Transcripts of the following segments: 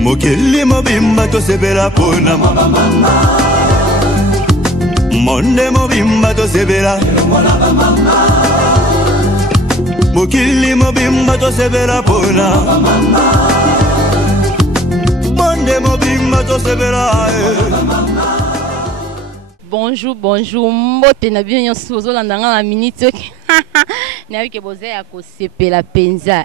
Mokili mobimba to sebela pona Monde mobimba to sebela Mokili mobimba to sebela pona Monde mobimba to sebela Bonjour, bonjour. Mbote na bien sozo landanga na minute. Na que boze ya ko sepela penza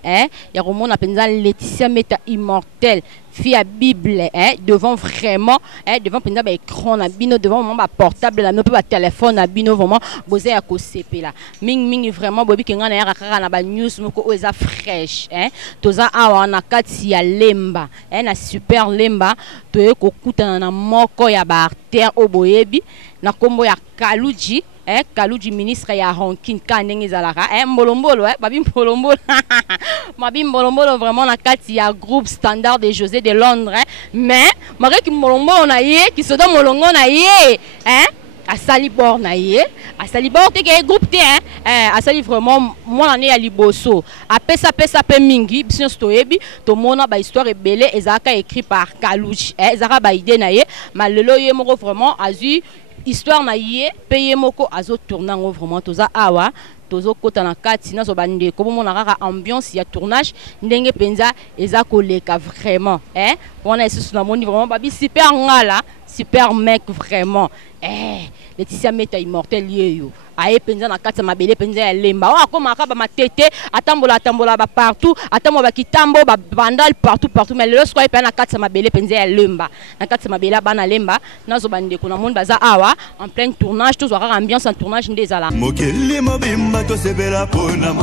ya komona penza Laetitia Meta immortelle fille à Bible devant vraiment devant penza ba écran na bino devant vraiment ba portable na pas ba téléphone na bino vraiment boze ya ko sepela ming vraiment bobi kenga na ya kaka na ba news moko eza fresh toza awa na kati ya lemba na super lemba toye ko kutana na moko ya ba artère oboyebi na kombo ya Kaluji Kaluji ministre ya Ronkin kanenge zalaka mbolombolo babi mbolombolo mabi mbolombolo vraiment na kati ya groupe standard de José de Londres mais mareki mbolombolo na ye ki soda molongo na ye asali bord na ye asali bord te ke groupe te asali vraiment moi na ya liboso apesa pe mingi biso stoyebi to mona ba histoire ebele ezaka écrit par Kaluji ezaka ba idée na ye malelo ye moko vraiment azu histoire na ye paye moko azo tourner vraiment toza awa tozo kota na kati na zo bande ko mona kaka ambiance ya tournage ndenge penza eza koleka vraiment on a ici na moni vraiment babi super ngala super mec vraiment Laetitia Meta immortelle yeyo aye penza na kati mabele penza ya lemba wa ko maka ba matete atambola ba partout atambo ba kitambo ba bandal partout mais le soir pe na kati mabele penza ya lemba na kati mabele bana lemba nazo bande ko na monde baza awa en plein tournage tous aura ambiance en tournage ndezala mokeli mobimba to sebela pona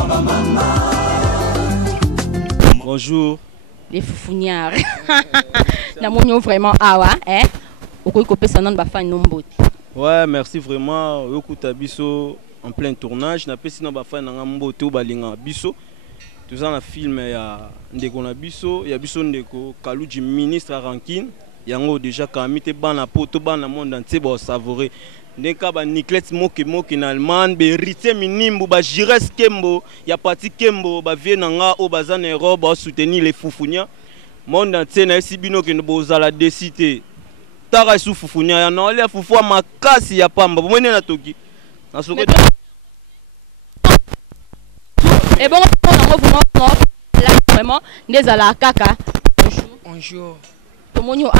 bonjour les foufougnards na monyo vraiment awa okoki kopesa nanu ba fan nombote. Ouais, merci vraiment. Yokuta biso en plein tournage. Na pesi na ba fan na mbote balinga biso. Tout ça na film ya ndeko na biso, ya biso ndeko Kaluji ministre Rankin. Yango déjà kamite bana poto bana monde entier ba savourer. Ndeka ba Niklet moki na Allemagne, be Rite Minimbu ba Jires Kembo, ya Pati Kembo ba vie na nga o bazana ero ba soutenir les foufounia. Monde entier na sibino ke no bozala décider. Tara sou fufunia ya na ole fufu makasi ya pamba bomene na toki na soko et bon on là vraiment ndezala kaka bonjour tomonyo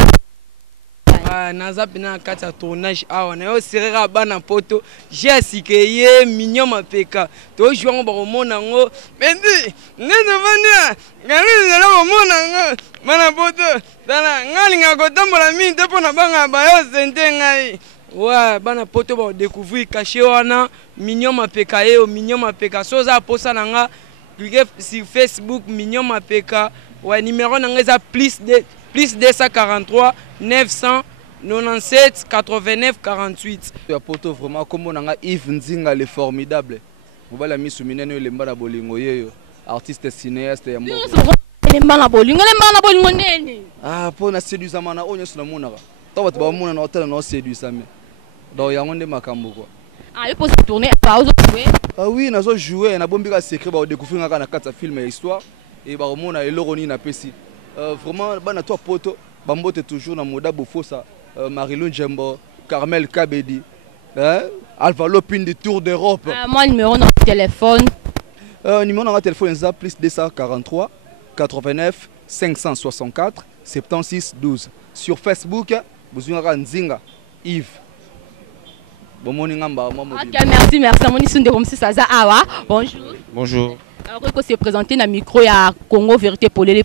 naza pena kati ya tournage awa na yo serera bana poto Jessica ye mignon mapeka to jouer ba komona ngo mendi nene vania ngani zela komona ngo bana poto tala ngani ngakotambola mini te pona banga ba yo sente ngai ouais bana poto ba découvrir caché wana mignon mapeka ye o mignon mapeka soza posa nanga cliquer sur Facebook mignon mapeka ouais numéro nanga za plus 243 900 97 89 48. Ya poto vraiment comme on a Yves Nzinga le formidable. Mobala misu minene le mbala bolingo yeyo artiste cinéaste ya mbo. Le mbala bolingo nene. Ah po na séduisa mana onyo suna monaka. To bat ba mona na hôtel na séduisa me. Do yango nde makambo quoi. Ah il faut se tourner pas aux jouer. Ah oui na zo jouer na bombika secret ba découvrir ngaka na kata film ya histoire et ba mona eloroni na pesi. Vraiment bana to poto bambote toujours na moda bofosa. Marilou Djembo, Carmel Kabedi, Alpha Lopin du Tour d'Europe. Moi, numéro de téléphone. Numéro de téléphone est plus 243 89 564 76 12. Sur Facebook, vous avez Nzinga Yves. Merci. Bonjour. Bonjour. Alors, comment se présenter dans le micro à Congo Vérité Polélé.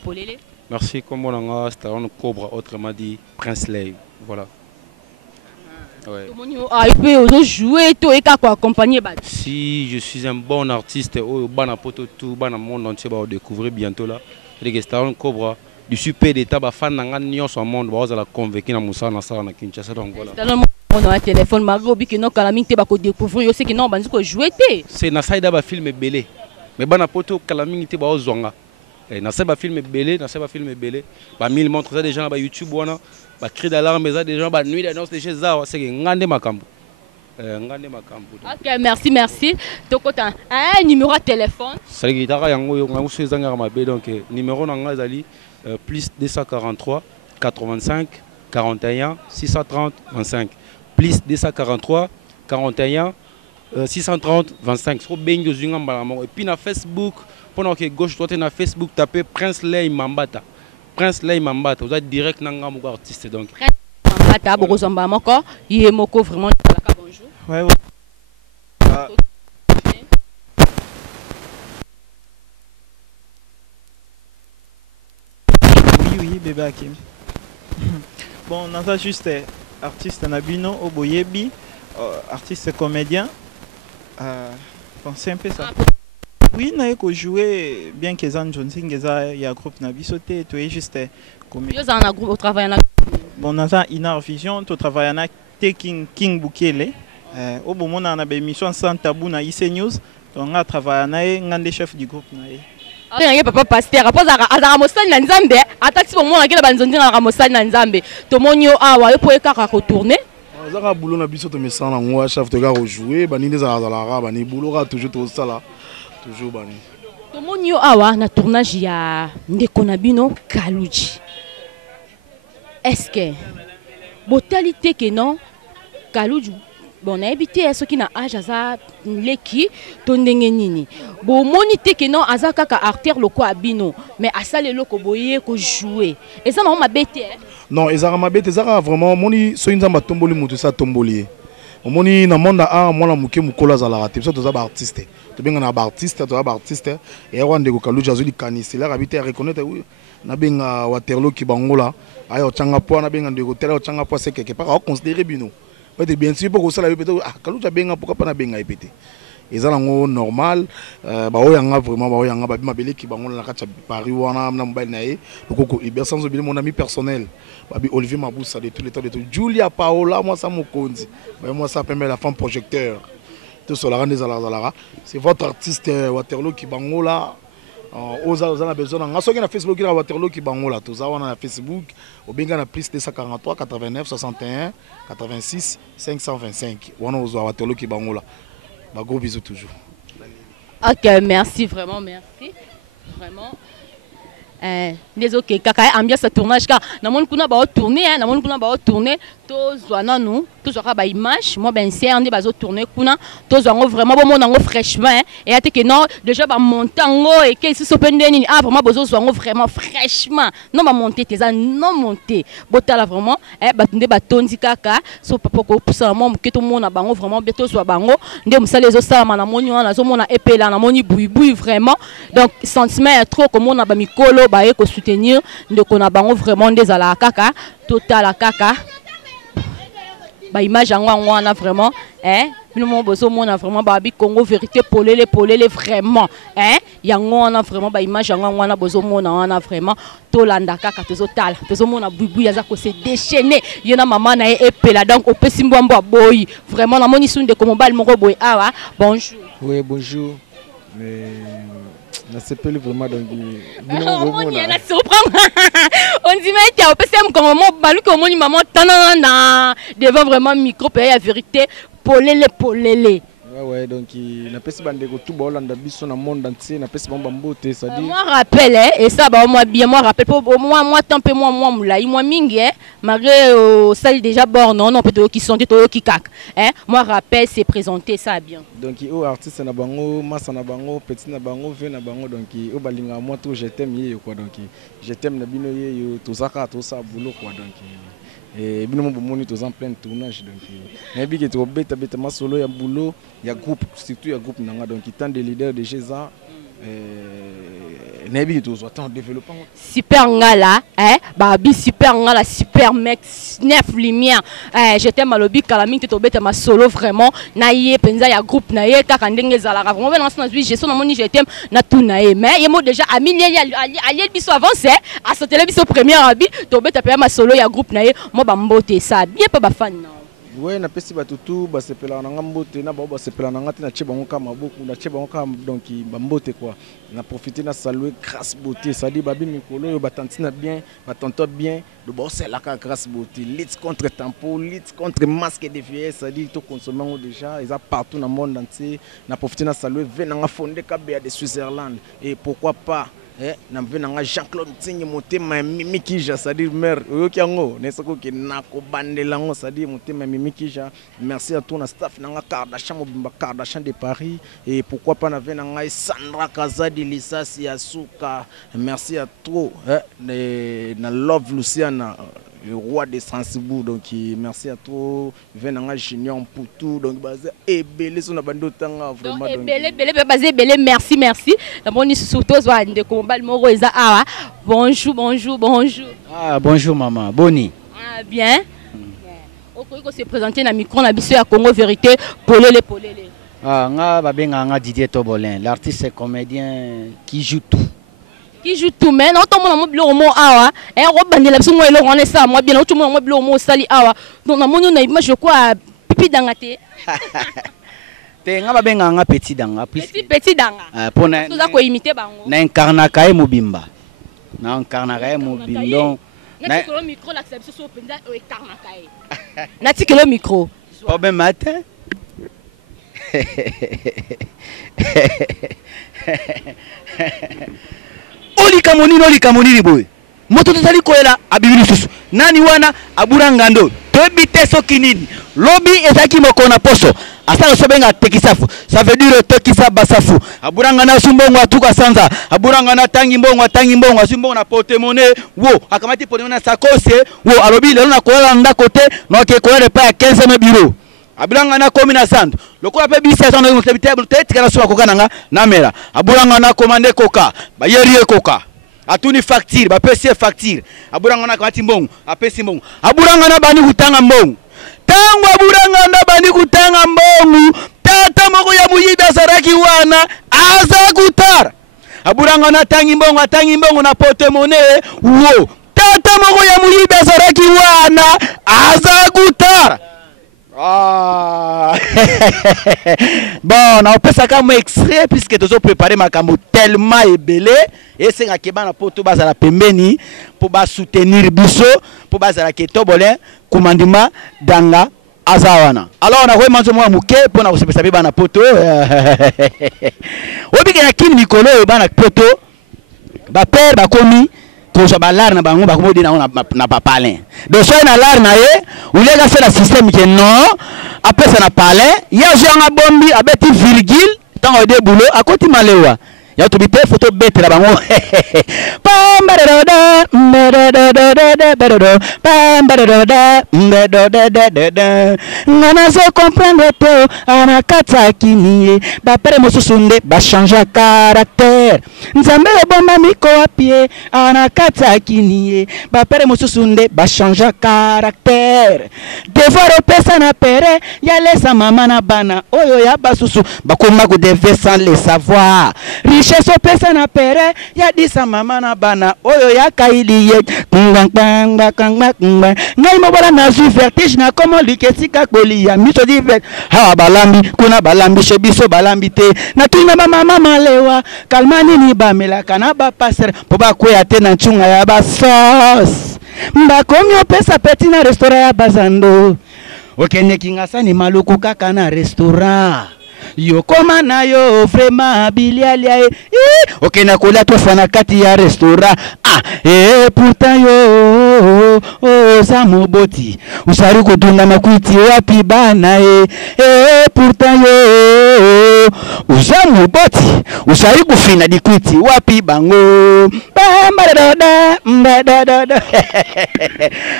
Merci, comme on a Staron Cobra, autrement dit Prince Lay. Voilà. Ouais. Si je suis un bon artiste, tout le monde entier va découvrir bientôt là. Les Staron Cobra, du super d'état, fan n'a rien sur le monde, va la convaincre dans Moussa Nassar na Kinshasa donc voilà. On a un téléphone marobi que non calamité va découvrir aussi que non banzi ko jouer té. C'est na saïda ba film belé. Mais bana poto calamité ba zonga. Na saïda film belé, na saïda film belé. Ba 1000 montres ça déjà ba YouTube wana. Ba cri d'alarme ça déjà ba nuit d'annonce de chez ça c'est ngande makambo. Ngande makambo. OK, merci. Tokota numéro de téléphone. Ça guitare yango yango sezanga mabe donc numéro nanga zali plus 243 85 41 630 25 plus 243 41 630 25. C'est bien que je et puis na Facebook, pendant que gauche droite na Facebook, tapez Prince Lay Mambata. Prince Lay Mambata, vous êtes direct nanga mon artiste donc. Prince Mambata, beaucoup zamba moko, yemoko vraiment bonjour. Ouais. Oui, bébé Hakim. Bon, on a juste artiste Nabino, Oboyebi, artiste comédien. C'est un peu ça. Oui, on a joué bien que Zan Johnson, il y a un groupe Nabisoté, tu es juste comédien. Vous avez un groupe au travail. Bon, on a Inar Vision, tu travailles avec Taking King Bukele. Au moment où on a une émission sans tabou na IC News, on a travaillé avec un chef du groupe. Rien papa pasteur rapport à mosali na nzambe attaque pour moi na banzondi na mosali na nzambe to monyo awa yo po ekaka retourner zaka boulot na biso to mesana ngwa chef de gare jouer bani des ala bani boulot ra toujours to sala toujours bani to monyo awa na tournage ya ndeko na bino Kaluji. Est-ce que botalité que non Kaluji bon a habité ce qui na âge aza leki to ndenge nini bo monité que non aza kaka artère loko abino mais asale loko boye ko jouer et ça non ma bête non ezara ma bête ezara vraiment moni so nzamba tomboli mutu sa tomboli moni na monde a mona muke mukola za la raté ça to za ba artiste to benga na ba artiste to ba artiste et rwande ko Kaluji azuli kanisi la habité reconnaître na benga Waterloo ki bangola ayo changa po na benga ndeko tela changa po c'est quelque part considérer bino. Bien sûr, pour ça, Kaluji benga pourquoi pas na benga épété. Et ça normal. Bah oyanga vraiment bah oyanga bah mabeli qui bango na kacha Paris wana na mobile nae. Lokoko Ibersan Zobile mon ami personnel. Bah Olivier Maboussa de tous les temps de tout. Julia Paola moi ça mokonzi. Bah moi ça permet la femme projecteur. Tout sur la rande des Alazalara. C'est votre artiste Waterloo qui bango là. Oza na besoin na soki na Facebook na Waterloo ki bangola toza wana na Facebook obenga na plus 243 89 61 86 525 wana oza Waterloo ki bangola ba gros bisous toujours. OK, merci vraiment, merci vraiment. Désolé kaka ambiance tournage ka na mon kuna ba tourner na mon kuna ba tourner to zwana nous to zwa ba image moi ben c'est ande ba zo tourner kuna to zwa vraiment bon mon fraîchement et ate que non déjà ba montango et que si so pendeni ah vraiment bozo zwa vraiment fraîchement non ba monter teza non monter botala vraiment ba tunde ba tondi kaka so papa ko pusa mo ke to mona bango vraiment beto zwa bango nde musale zo sala na moni wana zo mona epela na moni boui vraiment donc sentiment trop comme on a ba mikolo ba ko soutenir ndeko na bango vraiment des ala kaka total kaka ba image yango wana vraiment bino bozo mona vraiment ba bi Congo vérité polele vraiment yango wana vraiment ba image yango wana bozo mona wana vraiment tolanda kaka tozo mona bubu yaza ko se déchaîner yona mama na epela donc opesi mbombo boyi vraiment na moni sunde ko mobile moko boyi awa bonjour. Oui bonjour mais na sepeli vraiment donc on dit mais tu as passé un moment balu que mon maman tanana devant vraiment micro payer la vérité polele ouais donc na pesi bande ko tout bolanda biso na monde entier na pesi bomba mbote ça dit moi rappelle et ça bah moi bien moi rappelle pour moi tant peu moi moula moi mingi malgré salle déjà borne non peut-être qui sont qui kak moi rappelle c'est présenter ça bien donc au artiste na bango massa na bango petit na bango ve na bango donc au balinga moi tout je t'aime ye quoi donc je t'aime na bino ye yo tout ça boulot quoi donc et bino mo moni tous en plein tournage donc mais bi que to beta ma solo ya boulot ya groupe surtout ya groupe nanga donc tant de leaders de Géza nebi tous autant développement super ngala babi super ngala super mec neuf lumière je t'aime à lobby kalami to beta ma solo vraiment na ye penza ya groupe na ye kaka ndenge zalaka vraiment ben na je son moni je t'aime na tout na ye mais yemo déjà ami ali biso avancé à sauter biso première abi to beta pa ma solo ya groupe na ye mo ba mbote ça bien pas ba fan na ouais na pesi batutu ba sepela na ngambote na ba sepela na ngati na cheba ngoka maboku na cheba ngoka donc ba mbote quoi na profiter na saluer grâce beauté ça dit babi mikolo yo batantina bien batanto bien le boss la grâce beauté lutte contre tempo lutte contre masque de vieillesse ça dit to consommer déjà ils a partout dans le monde entier na profiter na saluer venanga fondé kabea de Switzerland et pourquoi pas na mpe nanga Jean-Claude Ntingi motema Mimi Kija c'est-à-dire mère oyoki yango nesako ke nakobandela ngo c'est-à-dire motema Mimi Kija. Merci à tout na staff nanga Kardashian mobimba Kardashian de Paris et pourquoi pas na nanga Sandra Kazadi Lisasi Yasuka. Merci à trop na Love Luciana le roi des Sansibou, donc merci à toi Venanga Junior Poutou, donc basé et belé son abando tanga vraiment donc belé basé belé merci la bonne surtout soit de combat moro eza awa bonjour bonjour maman boni bien okoko se présenter na micro na biso ya Congo vérité polele nga babenga nga Didier Tobolin, l'artiste et comédien qui joue tout. Qui joue tout, mais non, tout le monde a dit que awa et on va dire que on est ça moi bien tout le monde a dit que sali awa donc na moni na image quoi pipi dangate te nga babenga nga petit danga petit danga pona tout ça ko imiter bango na incarnaka e mobimba na incarnaka e mobindo na tikolo micro la c'est so penza o incarnaka e na tikolo micro problème matin Oli kamonini boy moto tozali koela abibili susu nani wana aburangando tobite soki nini lobi ezaki mokona poso asala sobenga tekisafu ça veut dire tokisa basafu aburangana sumbongo atuka sanza aburangana tangi mbongo asumbongo na porte-monnaie wo akamati porte-monnaie sakose wo alobi lelo na koela ndako te noke koela pa ya 15e bureau aburangana komi na santo lokola pe bisi asana yo table te tikala so akoka nanga na mera aburangana komande koka bayeri koka atuni facture ba pesi facture aburanga na kwati mbongo apesi mbongo aburanga na bani kutanga mbongo tango aburanga na bani kutanga mbongo tata moko ya muyibi azaraki wana aza kutara aburanga na tangi mbongo na porte-monnaie wo tata moko ya muyibi azaraki wana aza kutara. Bon, on a fait comme extrait puisque nous avons préparé ma camou tellement ébélé et c'est un kebana pour tout bas à la pembeni pour bas soutenir Bisso pour bas à la Tobolin commandement danga azawana. Alors on a vraiment moi mouké pour na se saber bana poto. Obi ke yakini Nicolo e bana poto ba père ba komi ko ba lar na bango ba ko dina na papalin. Donc so na lar na ye ou les gars c'est le système qui non après ça na palin ya jonga bombi abeti virgule tant au déboulot à côté malewa ya to bite photo bête la bango ngana se comprendre to ana kata kini ba pere mosusunde ba changer caractère nzambe bomba miko apie ana kata kini ba pere mosusunde ba changer caractère devoir pesa na pere ya lesa mama na bana oyo ya basusu bakoma ko devait sans le savoir richesse pesa na pere ya disa mama na bana oyo ya kaili ye ngai mobola na zu vertige na komo likesika kolia miso divet ha balambi kuna balambi shebiso balambi te na tuina mama malewa kalmani ni bamela kana ba passer po ba kwea te na chunga ya ba sauce mbakomi opesa peti na restaurant ya bazando okene kingasa ni maluku kaka na restaurant yo koma na yo vraiment bilialia ok na kola to fana kati ya restaurant pourtant yo za moboti usari kudunda makuiti wapi bana pourtant yo uza moboti usari kufina dikuiti wapi bango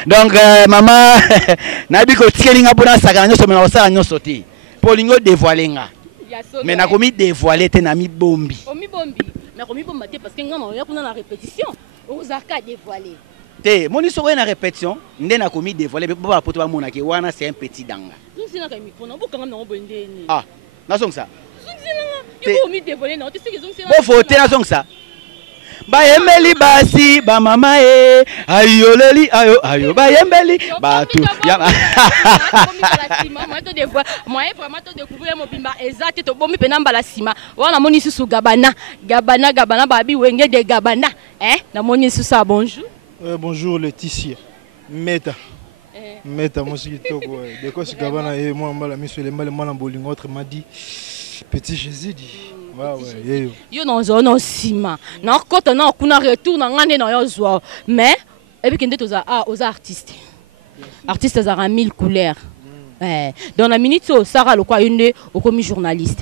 donc maman nabiko tikelinga pona saka nyoso mena osala nyoso ti polingo dévoilenga mais na komi dévoiler te na mi bombi mais komi bomba te parce que ngama ya kuna na répétition ozaka dévoiler te moni so na répétition ndé na komi dévoiler bo ba poto ba mona ke wana c'est un petit danga zongisi na micro na boka ngam na bondeni na zongisa zongisi na yo komi dévoiler na te siki zongisi na bo voter na zongisa ba yembeli basi ba mama ayoleli ayo ba yembeli ba tu ya moi vraiment to découvrir mobimba exact to bomi penamba la sima wana moni susu gabana babi wenge de gabana na moni susu bonjour bonjour Laetitia Meta moi c'est kitoko de quoi gabana et moi mbala miso le mbala mwana bolingo autre m'a dit petit Jésus dit yo nazo no sima na kota na kuna retour na ngane na yo zwa mais et puis kende toza aux artistes za 1000 couleurs dans la minute Sarah le quoi une au comme journaliste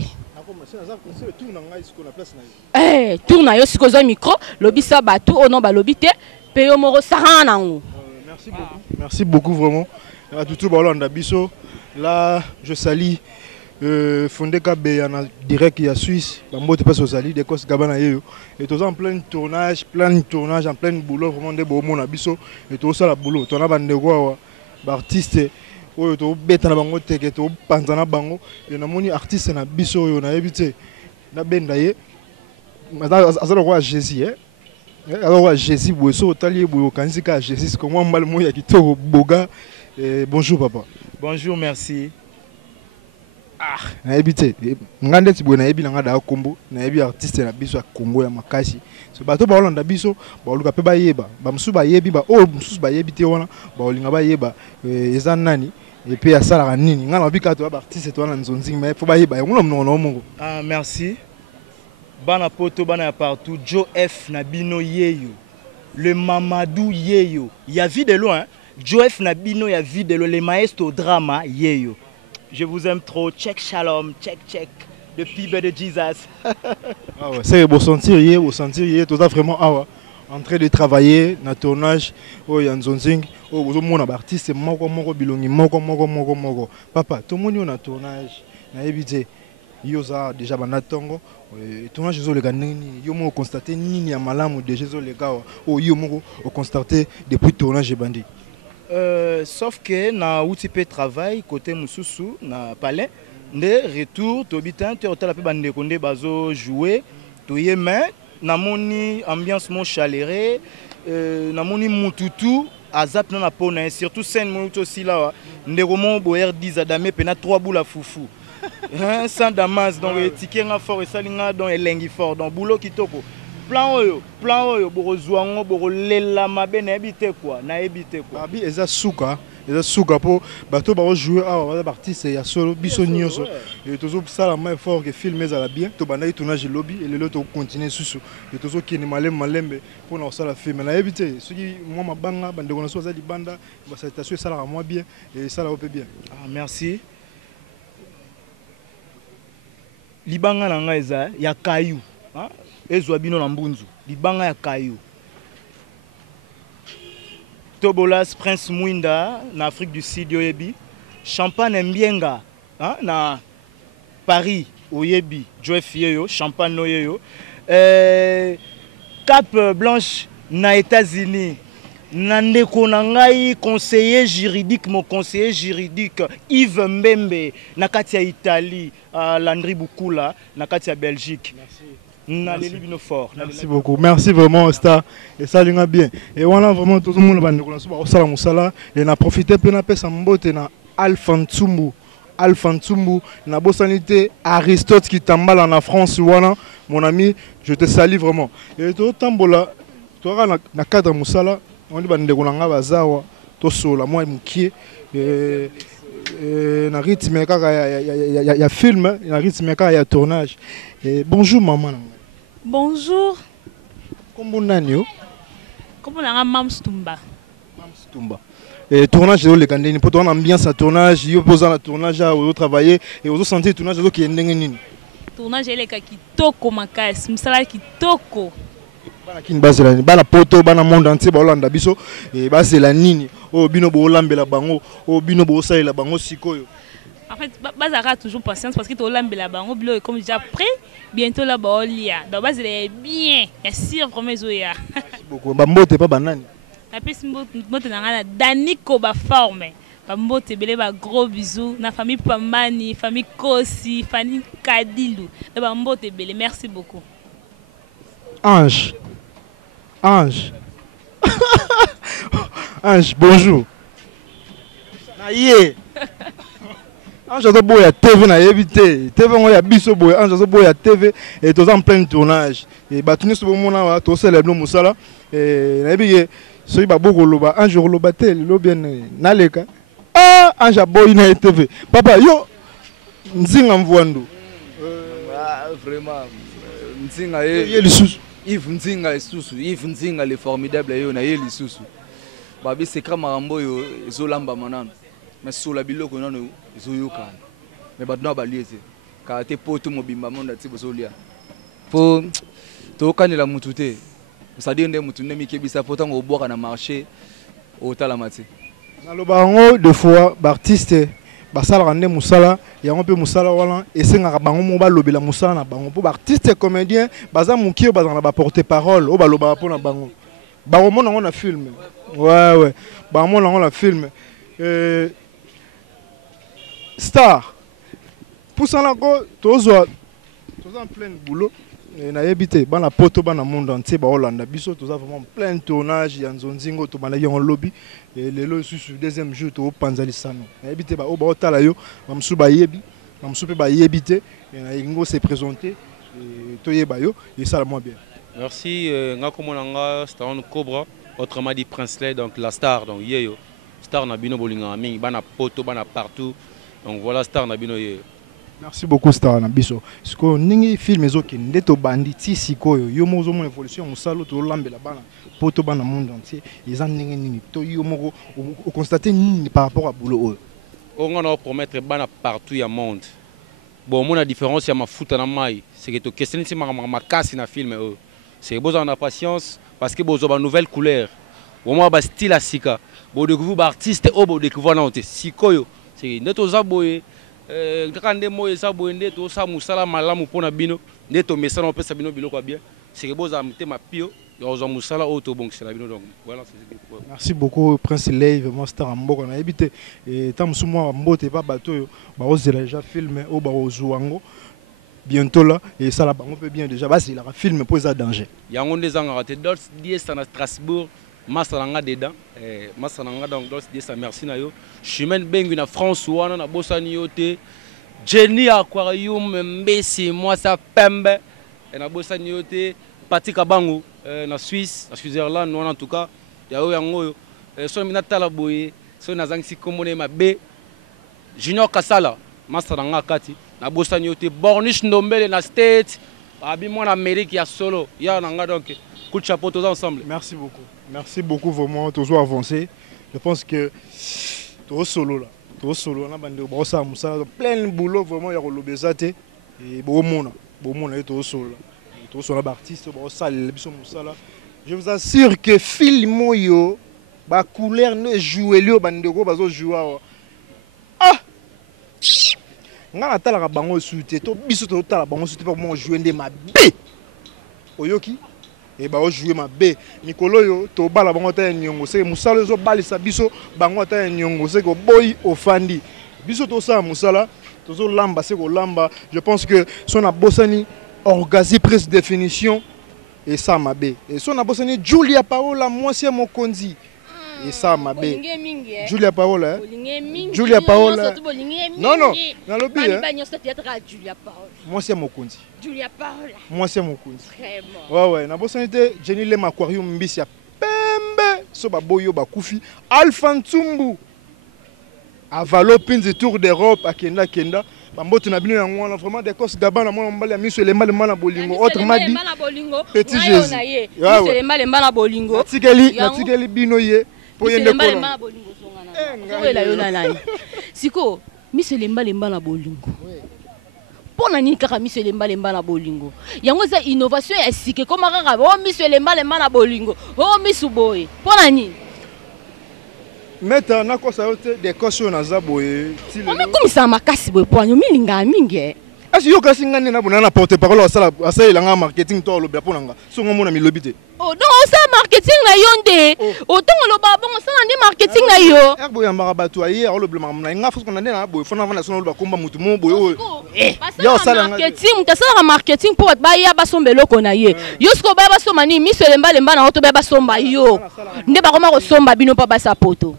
tourne yo sikoza micro lobi sa batu ono ba lobi te pe yo moro Sarah nango. Merci beaucoup vraiment à tout Hollande biso là je salue Fondé Kabé en direct il y a Suisse bambote pas au sali des cos gabana yeyo et tous en plein tournage en plein boulot vraiment des beaux mon abiso et tout ça la boulot to na bande quoi artiste oyo to beta na bango teke to panza na bango et na moni artiste na biso oyo na ebité na benda ye azalo kwa Jésus alors Jésus boso tali boyo kanzika Jésus comment mal moya kitoko boga bonjour papa. Bonjour, merci. Na ebité ngande ti boye na ebi nga da kombo na ebi artiste na biso ya Congo ya makasi so bato ba Hollande biso ba luka pe ba yeba ba musu ba yebi ba o musu ba yebi te wana ba linga ba yeba eza nani et puis asala nini ngana bika to ba artiste to wana nzonzi mais faut ba yeba ngona mnono mongo. Ah merci. Bana poto bana ya partout Joe F na bino yeyo le Mamadou yeyo ya vie de loin Joe F na bino ya vie de loin le maestro drama yeyo. Je vous aime trop, check shalom, check, depuis de Jesus. Ah ouais, c'est beau sentir hier, tout ça vraiment en train de travailler, na tournage, oh y a nzonzing, oh vous mon artiste moko bilongi moko. Papa, tout le monde na tournage, na évité, yoza déjà bana tongo, tournage zo le ganini, yo mo constater nini ya malamu déjà zo le gars, oh yo mo constater depuis tournage bandi. Sauf que na outil travail côté Moussousou na palais de retour tobitan te otala pe bande konde bazo jouer to yema na moni ambiance mon chaléré na moni mututu azap na pona surtout scène moto aussi là ndeko mon boer 10 adame pe na 3 boules à foufou sans damas donc ticket nga fort et salinga donc elengi fort donc boulot kitoko plan oyo borozwango borolela mabe na ebite quoi abi eza suka po bato ba jouer ba artiste ya solo biso nyoso et tozo sala mai fort que film ezala bien to bana tournage lobby et le to continuer susu et tozo kini malembe pour na sala film na ebite soki moi mabanga bande kona so za libanda ba station sala moi bien et sala ope bien. Ah merci. Libanga na nga eza ya kayu ezwa bino na mbunzu libanga ya kayu Tobolas Prince Mwinda na Afrique du Sud oyebi Champagne Mbienga na Paris oyebi Joef yeyo Champagne oyeyo Cap Blanche na États-Unis na ndeko na ngai conseiller juridique Yves Mbembe na kati ya Italie Landry Bukula na kati ya Belgique. Merci beaucoup, merci vraiment Star et ça linga bien et voilà vraiment tout le monde va nous lancer au salam musala et na profiter plein appel sambote na Alpha Ntsumbu na bosanité Aristote qui t'embale en France voilà mon ami je te salue vraiment et tout tambola toi na cadre musala on dit bande kolanga bazawa to sola moi mukie na rythme kaka ya film na rythme kaka ya tournage et bonjour maman. Bonjour. Comment nani? Comment on a Mamstumba? Et tournage de le candidats pour ton ambiance à tournage, yo posant la tournage à travailler et aux sentir tournage qui est nini. Tournage ele ka kitoko makasi, msala kitoko. Bana kin base la bana poto bana monde entier ba Hollande biso et base la nini. O bino bo lambela bango, o bino bo salela bango sikoyo. En fait, Bazara toujours patience parce que tu as la bango comme déjà prêt, bientôt la baolia. Donc base est bien, il y a sûr vraiment zoya. Merci beaucoup. Bambote pas banane. La plus mbote na Daniko ba forme. Bambote belé ba gros bisous na famille Pamani, famille Kosi, famille Kadilou. Bambote belé, merci beaucoup. Ange, bonjour. Naïe. Ange Boya TV na évité. TV on ya biso boya Ange Boya TV et tous en plein tournage. Et batuni sur mon na to célèbre musala et na biye so ba boko loba Ange loba tel lo bien na leka. Ah Ange Boya na TV. Papa yo nzinga mvwandu. vraiment Nzinga Yves Nzinga lisusu Yves Nzinga le formidable yo na ye lisusu babi secret marambo yo ezolamba manana mais sur la biloko nano ezoyoka mais badona balieze ka te poto mobimba monda ti bozolia po to kanela mutu te c'est-à-dire nde mutu ne mikebisa poto ngo boka na marché au talamati naloba ngo deux fois artiste basala rande musala yango pe musala wana esengaka bango mo balobela musala na bango po artiste comédien baza mukio bazana ba porter parole o baloba po na bango bango mona ngo na film ouais bango mona ngo na film star pour ça là tozo en plein boulot na yebité bana poto bana monde entier ba Hollande biso toza vraiment plein tournage ya nzonzingo to bana yon lobby et lelo sur deuxième jour to panzali sano na yebité ba o ba otala yo ba msu ba yebi ba msu pe ba yebité et na ingo se présenter et to yeba yo et ça la moi bien. Merci ngako monanga Star Cobra autrement dit Prinsley donc la star donc yeyo star na bino bolinga mingi bana poto bana partout donc voilà star na bino yeyo. Merci beaucoup Star na biso. Siko ningi film ezoki ndeto banditi sikoyo yo mozo mon évolution musalo to lambela bana poto bana monde entier ils en ningi nini to yo moko o constater nini par rapport à boulot on va promettre bana partout ya monde. Bon mon la différence ya mafuta na mai c'est que to question si makasi na film c'est besoin de patience parce que bozo ba nouvelle couleur. Au moins ba style asika. Bo découvrir ba artiste o bo découvrir na sikoyo c'est ndeto zaboye kande moye sa boende to sa musala malamu pona bino ndeto mesana opesa bino biloko bien c'est que boza mte mapio yozo musala auto bon c'est la bino donc voilà c'est. Merci beaucoup Prince Lay vraiment Star Mboka na ebité et tant musumo mbote pa bato ba ozela déjà filmer o ba ozuango bientôt là et ça là on peut bien déjà basi la film pour ça danger yango ndezanga raté dors 10 à Strasbourg Masalanga dedans Masalanga donc dors 10 à merci na yo chemin bengu na France wana na bosani yote Jenny Aquarium mbesi moi ça pembe et na bosani yote Patika Bango na Suisse na Switzerland non en tout cas ya yo yango so mina tala boye so na zangisi komone mabe Junior Kasala Masalanga kati na bosani yote Bornish Ndombele na State abi moi en Amérique ya solo ya nanga donc coup de chapeau tous ensemble. Merci beaucoup vraiment toujours avancé. Je pense que tout solo là na bande bo sa musala plein de boulot vraiment ya kolobezate et bo mona tout solo là tout solo artiste bo sa le biso musala. Je vous assure que film yo ba couleur ne jouer lio bande ko bazo jouer ah nga tala ka bango suite to biso to tala bango suite pour moi jouer ndé ma b oyoki et ba jouer ma b mikolo yo to bala bango ta nyongo c'est musala zo balisa biso bango ta nyongo c'est ko boy ofandi biso to sa musala to zo lamba c'est ko lamba je pense que son a bossani orgazi prise définition et ça ma b et son a bossani Julia Paola moi c'est mon kondi et ça ma b Julia Paola Julia Paola non dans le but moi c'est mon kondi Julia Paola moi c'est mon kondi ouais na bossanité Jenny Lem Aquarium mbisi ya pembe so ba boyo ba kufi Alpha Ntsumbu avalo pinzi tour d'Europe akenda bamboto na bino yango wana vraiment des cos gabana mwana mbali ya miso elemba lemba bolingo autrement dit petit Jésus miso elemba lemba na bolingo natikeli bino ye po yende ko lemba bolingo songana so ela yo na nani siko miso elemba lemba na bolingo pona nini kaka miso elemba lemba na bolingo yango za innovation ya sike koma kaka o miso elemba lemba na bolingo o miso boye pona nini meta na kosa yote des cautions na zaboye ti le comme ça makasi boye poanyo milinga mingi asi yo kasi ngane na bona na porte parole asala ilanga marketing to lo bia ponanga so ngomona milobité oh donc ça marketing na yonde autant lo ba bon ça na marketing na yo er boya mbara batu aye lo blema na nga fo na ndena boye fona vana sono lo ba komba mutu mo boye yo sala marketing ta sala marketing pour ba ya ba sombelo ko na ye yo sko ba ba soma ni miso lemba lemba na auto ba somba yo nde ba koma ko somba bino pa ba sa poto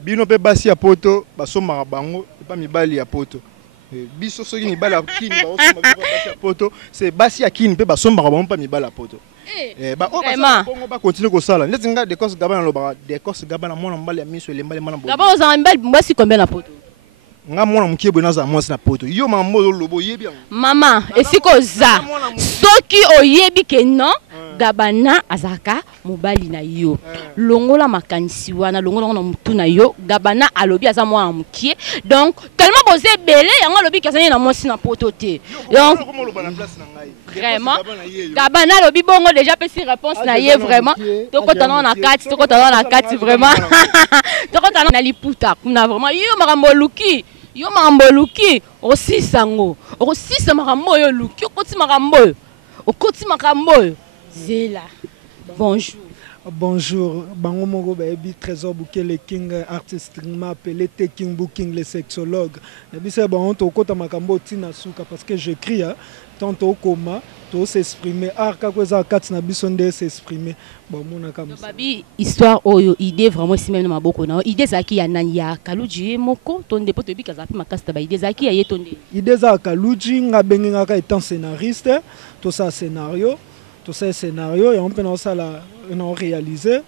bino pe basi ya poto ba somba bango pa mibali ya poto biso soki mibali ya kini ba osomba basi ya poto c'est basi ya kini pe ba somba ba pa mibali ya poto ba o ba continuer ko sala ndeti nga de cos gabana lo ba de cos gabana mona mbali ya miso lemba lemba na bo gabana za mbali mwasi combien na poto nga mwana mukie boye naza mwasi na poto yo mambo lobo yebi mama esiko za soki oyebi ke non Gabana azaka mobali na yo longola makanisi wana longola na mutu na yo Gabana alobi aza mwana mukie donc tellement bosé belé yango alobi kasani na mwasi na poto te donc vraiment Gabana alobi bongo déjà pesi réponse na ye vraiment tokotana na kati vraiment tokotana na liputa kuna vraiment yo makambo luki yo mamboluki aussi sango aussi makambo yo luki okoti makambo zela bonjour bonjour bango moko bayebi Trésor Bukele King artistiquement appelé T King Booking le sexologue nabi c'est bon to kota makambo tina suka parce que j'écris tantôt koma to s'exprimer arka kweza kati na biso nde s'exprimer bon mona comme ça babi histoire oyo idée vraiment si même na maboko na idée zaki ya nani ya Kaluji moko tonde poto bi kaza pi makasta ba idée zaki ya yetonde idée za Kaluji ngabengi ngaka étant scénariste to ça scénario et on peut non réaliser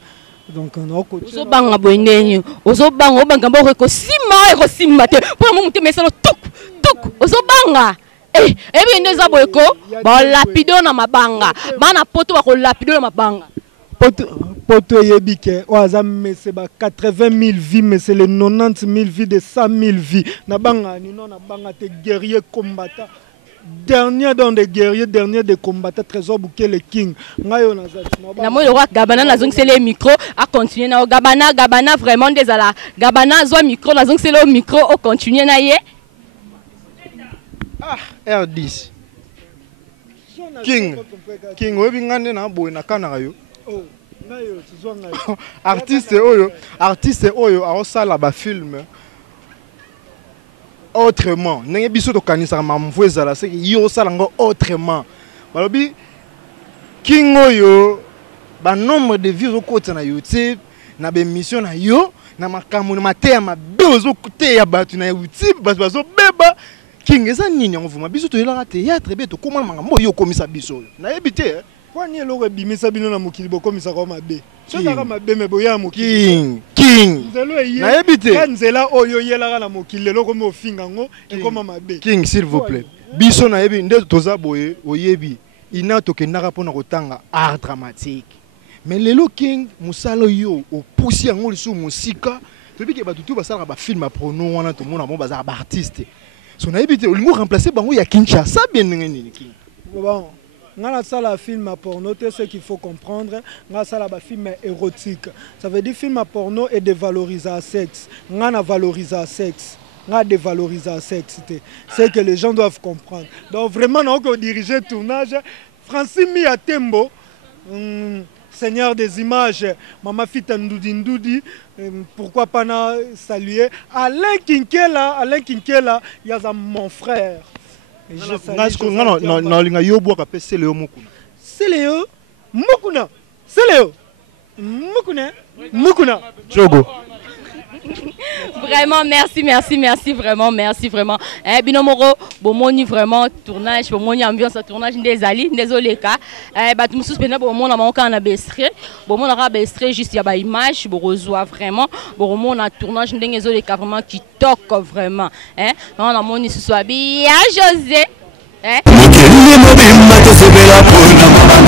donc on a côté ozo banga boyenenyo ozo banga obanga mboko ko simma te pour mo muté mesalo tuk ozo banga ebi ndeza boyeko ba lapido na mabanga bana poto ba ko lapido na mabanga poto yebike oaza mese ba 80 000 vies mais c'est les 90 000 vies de 100 000 vies na banga ni non na banga te guerrier combattant dernier dans des guerriers, dernier des combattants, Trésor Bukele King. Na moi le roi Gabana na zong c'est le micro à continuer na Gabana vraiment désolé. Gabana zo micro na zong c'est le micro au continuer na ye. R10. King webi ngane na boy na kana yo. Oh, ngayo tuzwanga yo. Artiste oyo a osala ba film. Autrement ndenge biso to kanisa mamvweza la c'est yo salango autrement balobi King oyo ba nombre de vues au côté na YouTube na be mission na yo na makambo na mateya mabezo côté ya batu na YouTube bazo beba King eza nini on vuma biso to yela théâtre be to comment makambo yo komisa biso na yebite kwani eloko bimisa bino na mokili bokomisa kwa mabe sotaka mabe me boya mokili King na yebite kanzela oyo yelaka na mokili eloko mo finga ngo ekoma mabe King s'il vous plaît biso na yebi nde toza boye oyebi ina tokendaka pona kotanga art dramatique mais lelo King musalo yo opusi yango lisu musika tobike batutu basala ba film a prono wana to mona bon baza ba artiste so na yebite olingo remplacer bango ya Kinshasa bien nini King bon ngana sala film à porno, c'est ce qu'il faut comprendre. Ngana sala ba film érotique. Ça veut dire film à porno et dévaloriser le sexe. Ngana valoriser le sexe. Ngana dévaloriser le sexe. C'est que les gens doivent comprendre. Donc vraiment, on a dirigé le tournage. Francis Miatembo, Seigneur des images, Mama Fita Ndoudi, pourquoi pas saluer Alain Kinkela, il y a mon frère. Non, linga yo boka pe Seleo Mukuna. Seleo Mukuna. Seleo Mukuna. Jogo. Vraiment merci vraiment. Binomoro bomoni vraiment tournage, bomoni ambiance tournage ndezali, ndezoleka. Batu mususu pena bomona manka na bestre. Bomona ra bestre juste ya ba image, bo reçoit vraiment. Bomona tournage ndengezoleka vraiment qui toque vraiment. On a moni ce soit bien José. Mukili mobimba tosebela pona